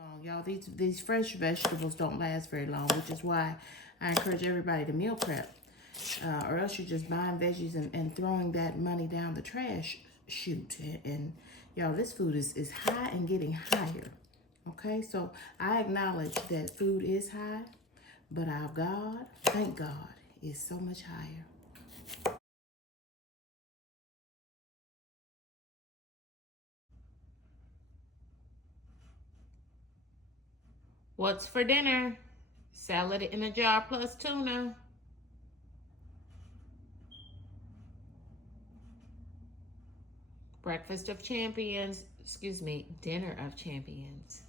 long, y'all. These fresh vegetables don't last very long, which is why I encourage everybody to meal prep. Or else you're just buying veggies and throwing that money down the trash chute. And y'all, this food is high and getting higher. Okay, so I acknowledge that food is high, but our God, thank God, is so much higher. What's for dinner? Salad in a jar plus tuna. Breakfast of champions, excuse me, dinner of champions.